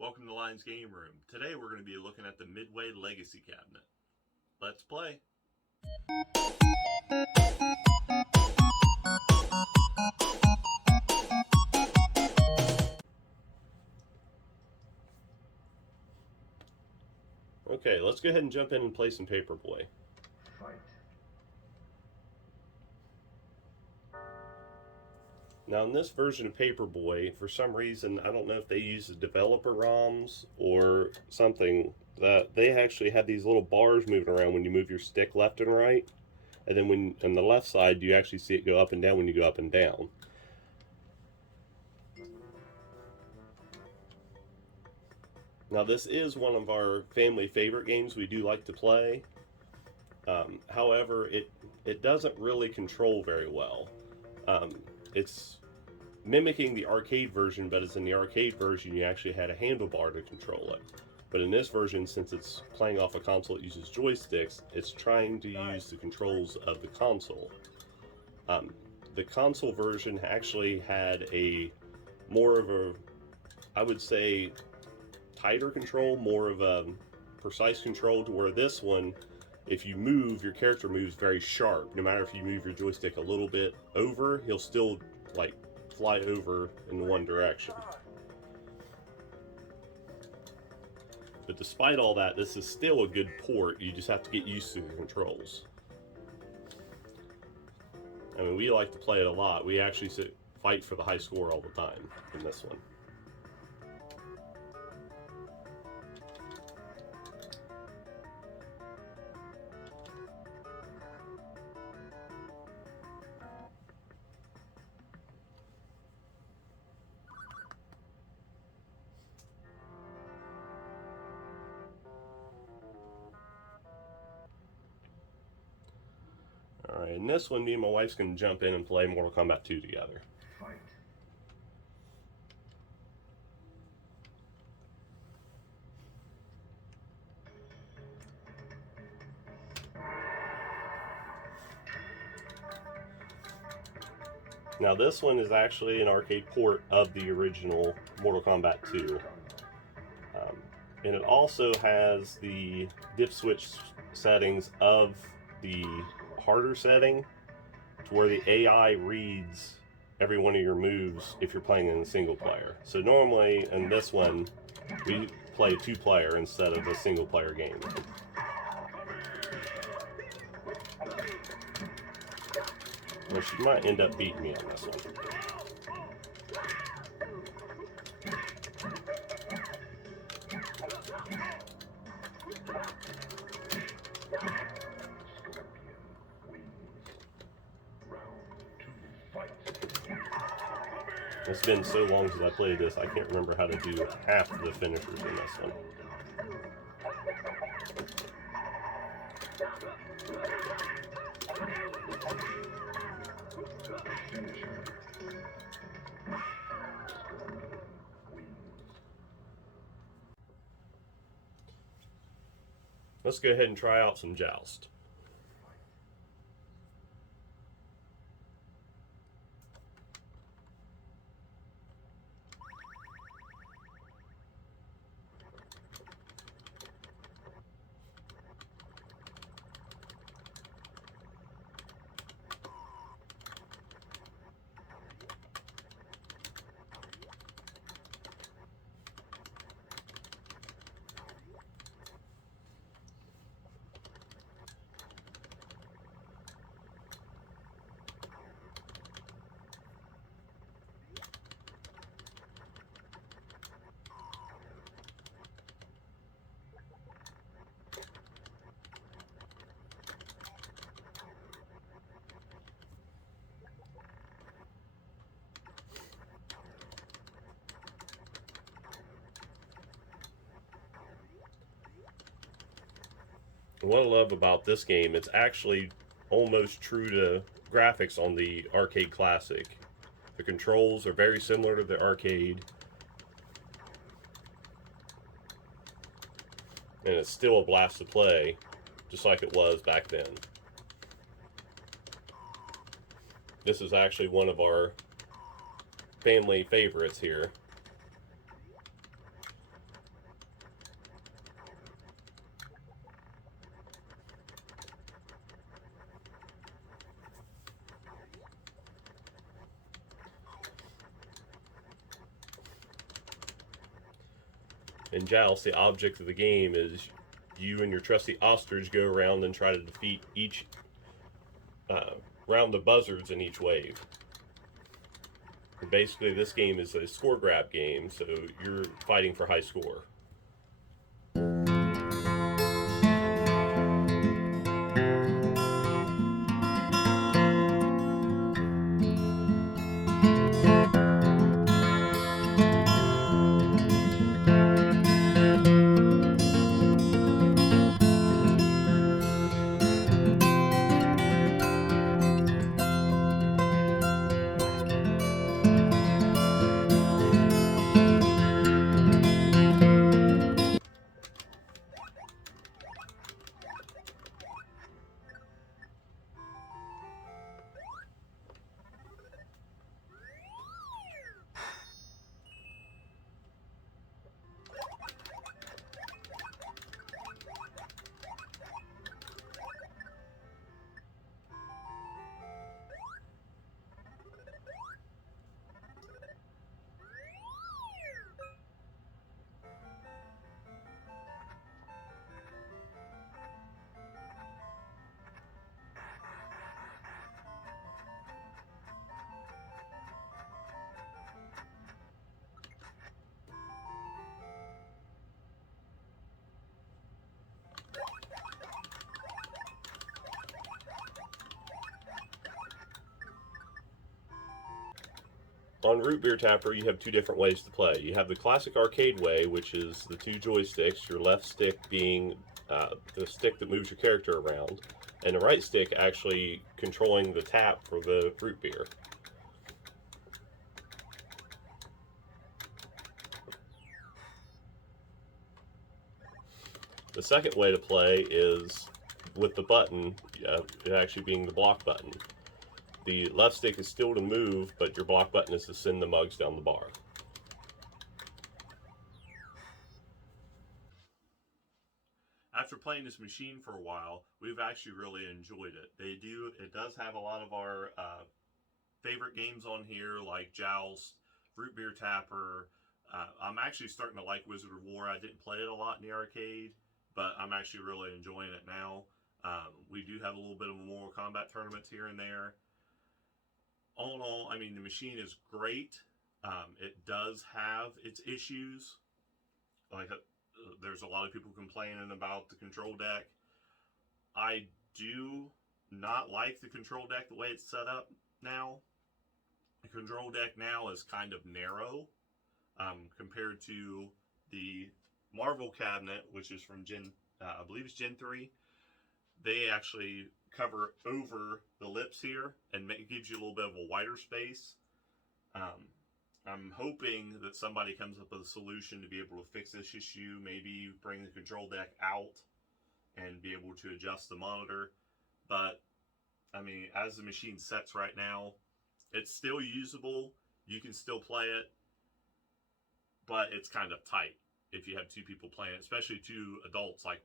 Welcome to Lions Game Room. Today we're going to be looking at the Midway Legacy Cabinet. Let's play. Okay, let's go ahead and jump in and play some Paperboy. Now in this version of Paperboy, for some reason, I don't know if they use the developer ROMs or something, that they actually have these little bars moving around when you move your stick left and right. And then when on the left side, you actually see it go up and down when you go up and down. Now this is one of our family favorite games we do like to play. However, it doesn't really control very well. It's mimicking the arcade version, but as in the arcade version, you actually had a handlebar to control it. But in this version, since it's playing off a console that uses joysticks, it's trying to use the controls of the console. The console version actually had a more of a, I would say, tighter control, more of a precise control, to where this one, if you move, your character moves very sharp. No matter if you move your joystick a little bit over, he'll still like fly over in one direction. But despite all that, this is still a good port. You just have to get used to the controls. I mean, we like to play it a lot. We actually fight for the high score all the time in this one. Alright, in this one, me and my wife's going to jump in and play Mortal Kombat 2 together. Now this one is actually an arcade port of the original Mortal Kombat 2. And it also has the dip switch settings of the harder setting, to where the AI reads every one of your moves if you're playing in a single player. So normally in this one, we play 2-player instead of a single player game. Well, she might end up beating me on this one. It's been so long since I played this, I can't remember how to do half the finishers in this one. Let's go ahead and try out some Joust. What I love about this game, it's actually almost true to graphics on the arcade classic. The controls are very similar to the arcade, and it's still a blast to play, just like it was back then. This is actually one of our family favorites here. In Joust, the object of the game is you and your trusty ostrich go around and try to defeat each uh, round of buzzards in each wave. And basically, this game is a score grab game, so you're fighting for high score. On Root Beer Tapper, you have two different ways to play. You have the classic arcade way, which is the two joysticks, your left stick being the stick that moves your character around, and the right stick actually controlling the tap for the root beer. The second way to play is with the button, it actually being the block button. The left stick is still to move, but your block button is to send the mugs down the bar. After playing this machine for a while, we've actually really enjoyed it. It does have a lot of our favorite games on here, like Joust, Root Beer Tapper. I'm actually starting to like Wizard of War. I didn't play it a lot in the arcade, but I'm actually really enjoying it now. We do have a little bit of Mortal Kombat tournaments here and there. All in all, I mean, the machine is great. It does have its issues. Like, there's a lot of people complaining about the control deck. I do not like the control deck the way it's set up now. The control deck now is kind of narrow compared to the Marvel cabinet, which is from I believe it's Gen 3. They actually cover over the lips here and gives you a little bit of a wider space. I'm hoping that somebody comes up with a solution to be able to fix this issue. Maybe bring the control deck out and be able to adjust the monitor. But, I mean, as the machine sets right now, it's still usable. You can still play it. But it's kind of tight if you have two people playing it, especially two adults like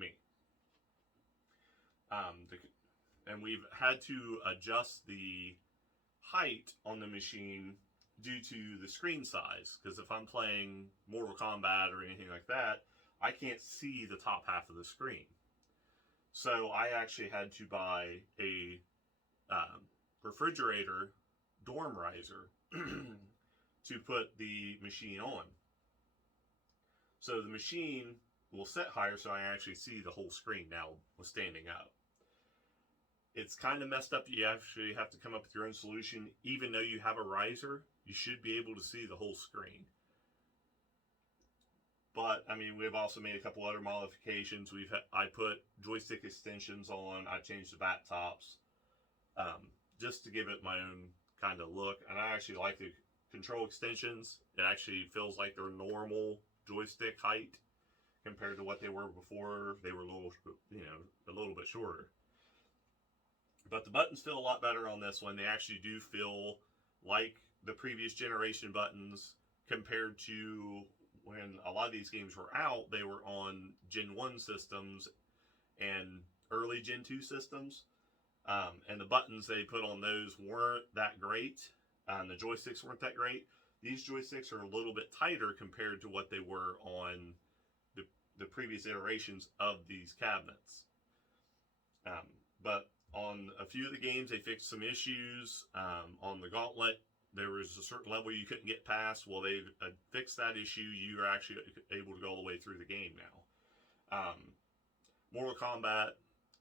me. And we've had to adjust the height on the machine due to the screen size, because if I'm playing Mortal Kombat or anything like that, I can't see the top half of the screen. So I actually had to buy a refrigerator dorm riser to put the machine on. So the machine will set higher so I actually see the whole screen now with standing up. It's kind of messed up. You actually have to come up with your own solution. Even though you have a riser, you should be able to see the whole screen. But, I mean, we've also made a couple other modifications. I put joystick extensions on. I changed the back tops just to give it my own kind of look. And I actually like the control extensions. It actually feels like they're normal joystick height compared to what they were before. They were a little bit shorter. But the buttons feel a lot better on this one. They actually do feel like the previous generation buttons compared to when a lot of these games were out. They were on Gen 1 systems and early Gen 2 systems. And the buttons they put on those weren't that great. The joysticks weren't that great. these joysticks are a little bit tighter compared to what they were on the previous iterations of these cabinets. But on a few of the games, they fixed some issues. On the Gauntlet, there was a certain level you couldn't get past. Well, they fixed that issue. You are actually able to go all the way through the game now. Mortal Kombat,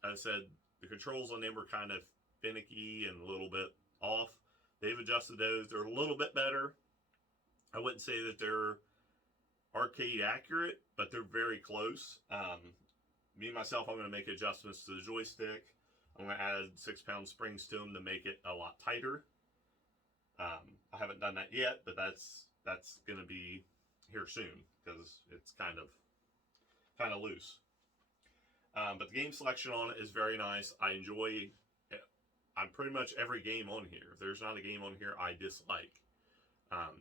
as I said, the controls on them were kind of finicky and a little bit off. They've adjusted those. They're a little bit better. I wouldn't say that they're arcade accurate, but they're very close. Me, myself, I'm going to make adjustments to the joystick. I'm going to add 6-pound springs to them to make it a lot tighter. I haven't done that yet, but that's going to be here soon because it's kind of loose. But the game selection on it is very nice. I enjoy pretty much every game on here. If there's not a game on here I dislike.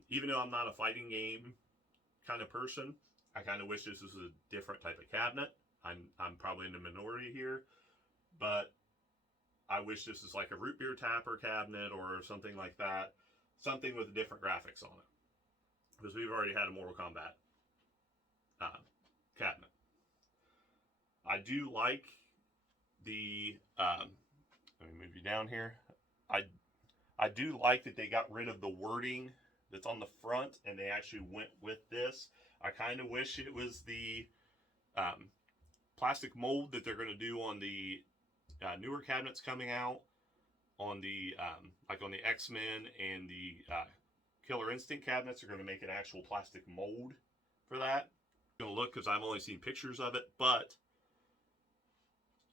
Even though I'm not a fighting game kind of person, I kind of wish this was a different type of cabinet. I'm probably in the minority here, but I wish this was like a root beer tapper cabinet or something like that. Something with different graphics on it. Because we've already had a Mortal Kombat cabinet. I do like the, let me move you down here. I do like that they got rid of the wording that's on the front and they actually went with this. I kind of wish it was the plastic mold that they're going to do on the newer cabinets coming out on the like on the X-Men and the Killer Instinct cabinets are going to make an actual plastic mold for that. I'm going to look because I've only seen pictures of it, but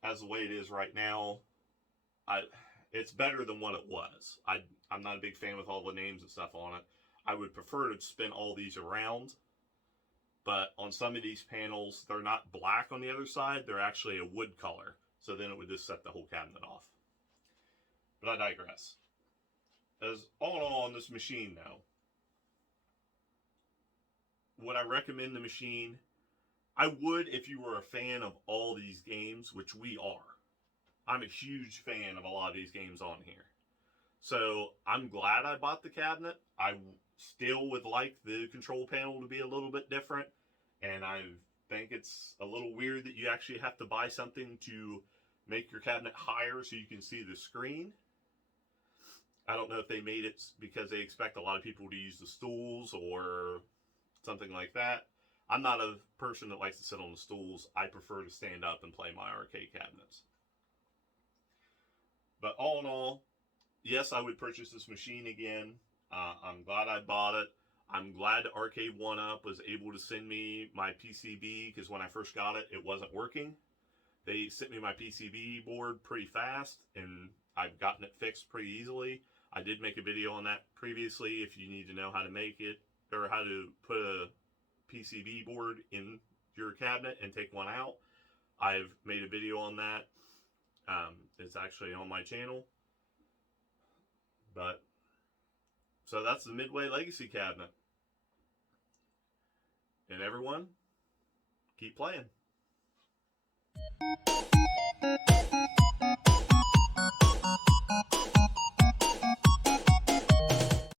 as the way it is right now, it's better than what it was. I'm not a big fan with all the names and stuff on it. I would prefer to spin all these around, but on some of these panels, they're not black on the other side. They're actually a wood color. So then it would just set the whole cabinet off. But I digress. As all in all on this machine though, would I recommend the machine? I would if you were a fan of all these games, which we are. I'm a huge fan of a lot of these games on here. So I'm glad I bought the cabinet. I still would like the control panel to be a little bit different. And I think it's a little weird that you actually have to buy something to make your cabinet higher so you can see the screen. I don't know if they made it because they expect a lot of people to use the stools or something like that. I'm not a person that likes to sit on the stools. I prefer to stand up and play my arcade cabinets. But all in all, yes, I would purchase this machine again. I'm glad I bought it. I'm glad Arcade 1UP was able to send me my PCB because when I first got it, it wasn't working. They sent me my PCB board pretty fast and I've gotten it fixed pretty easily. I did make a video on that previously if you need to know how to make it or how to put a PCB board in your cabinet and take one out. I've made a video on that. It's actually on my channel. But so that's the Midway Legacy cabinet. And everyone, keep playing.